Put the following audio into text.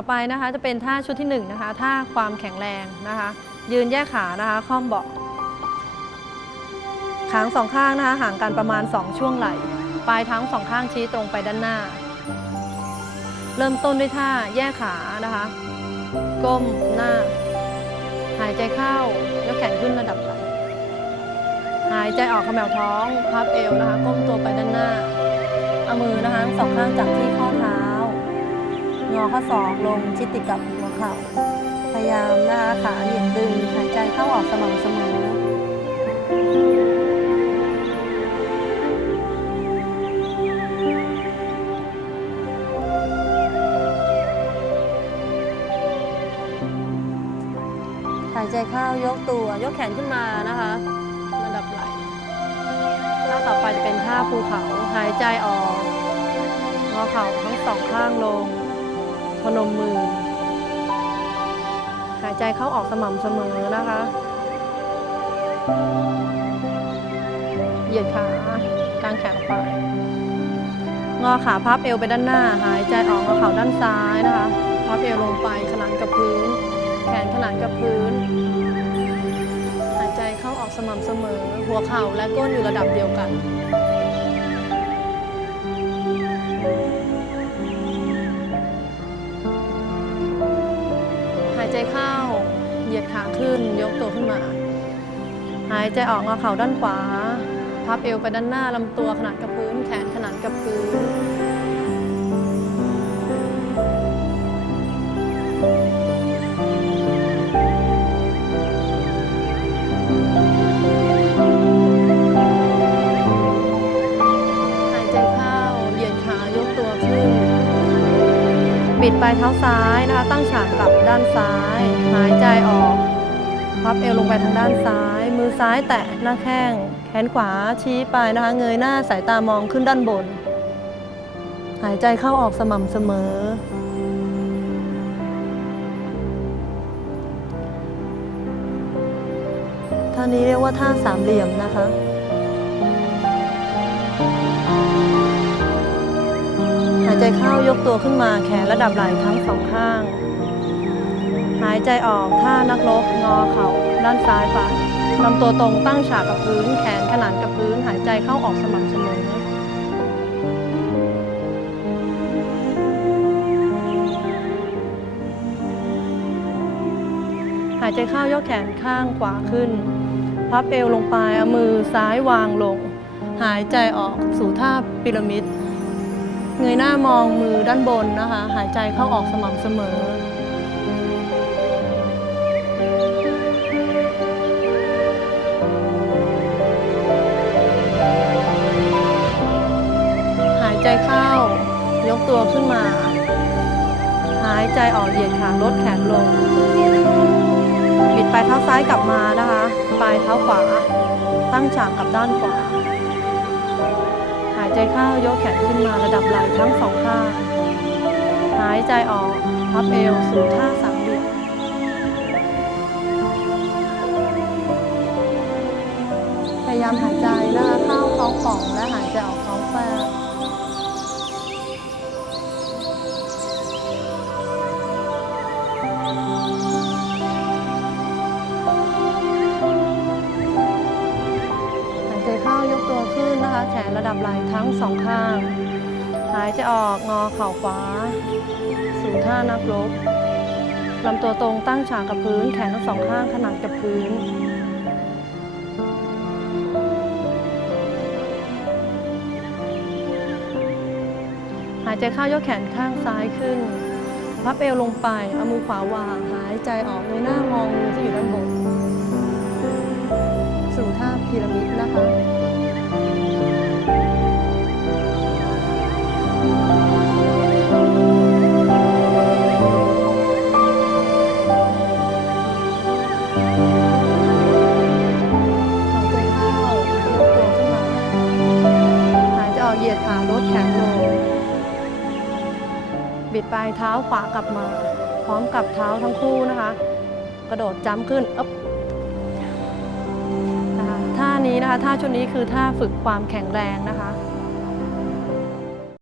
ต่อไปนะคะจะเป็นท่าชุดที่หนึ่งนะคะท่าความแข็งแรงนะคะ ยืนแยกขานะคะคล่อมเบาะขางสองข้างนะคะห่างกันประมาณ 2 ช่วงไหล่ปลายเท้าสองข้างชี้ตรงไปด้านหน้า เริ่มต้นด้วยท่าแยกขานะคะก้มหน้า หายใจเข้ายกแขนขึ้นระดับไหล่หายใจออกเขมวท้องพับเอวนะคะ ก้มตัวไปด้านหน้าเอามือนะคะทั้งสองข้างจับที่ข้อเท้า งอข้อศอกลงชิดติดกับหัวเข่า พยายามนะคะขาเหยียดดึงหายใจเข้าออกสม่ำเสมอหายใจเข้ายกตัวยกแขนขึ้นมานะคะระดับไหล่ท่าต่อไปจะเป็นท่าภูเขาหายใจออกงอเข่าทั้งสองข้างลง พนมมือ หายใจเข้าออกสม่ำเสมอนะคะ เหยียดขากางแขนออกไป งอขาพับเอวไปด้านหน้า หายใจออกงอเข่าด้านซ้ายนะคะ พับเอวลงไปขนานกับพื้น แขนขนานกับพื้น หายใจเข้าออกสม่ำเสมอ หัวเข่าและก้นอยู่ระดับเดียวกันห ขึ้น ยกตัวขึ้นมา หายใจออกงอเข่าด้านขวา พับเอวไปด้านหน้าลำตัวขนาดกับพื้น แขนขนาดกับพื้น หายใจเข้า เหยียดขายกตัวขึ้น บิดปลายเท้าซ้ายนะคะ ตั้งฉากกลับด้านซ้าย หายใจออก พับเอวลงไปทางด้านซ้าย มือซ้ายแตะหน้าแข้ง แขนขวาชี้ไปนะคะ เงยหน้าสายตามองขึ้นด้านบน หายใจเข้าออกสม่ำเสมอ ท่านี้เรียกว่าท่าสามเหลี่ยมนะคะหายใจเข้ายกตัวขึ้นมาแขนระดับไหล่ทั้งสองข้าง หายใจออกท่านักรบงอเข่า ด้านซ้ายไปลำตัวตรงตั้งฉากกับพื้น แขนขนานกับพื้น หายใจเข้าออกสม่ำเสมอหายใจเข้ายกแขนข้างขวาขึ้น พับเอวลงไปเอามือซ้ายวางลง หายใจออกสู่ท่าพีระมิด เงยหน้ามองมือด้านบนนะคะ หายใจเข้าออกสม่ำเสมอ ยกตัวขึ้นมา หายใจออกเหยียดขาลดแขนลง บิดปลายเท้าซ้ายกลับมานะคะ ปลายเท้าขวา ตั้งฉากกับด้านขวา หายใจเข้ายกแขนขึ้นมาระดับไหล่ทั้งสองข้าง หายใจออกพับเอวสู่ท่าส ขึ้นนะคะ แขนระดับไหล่ทั้งสองข้าง หายใจออกงอเข่าขวา สู่ท่านักรบลำตัวตรงตั้งฉากกับพื้น แขนทั้งสองข้างขนานกับพื้น หายใจเข้ายกแขนข้างซ้ายขึ้น พับเอวลงไป เอามือขวาวาง หายใจออกเงยหน้ามองมือที่อยู่ด้านบน สู่ท่าพีระมิดนะคะ ขารถแข็งลงบิดปลายเท้าขวากลับมา พร้อมกับเท้าทั้งคู่นะคะ กระโดดจ้ำขึ้นอ๊บนะคะท่านี้นะคะท่าชุดนี้คือท่าฝึกความแข็งแรงนะคะ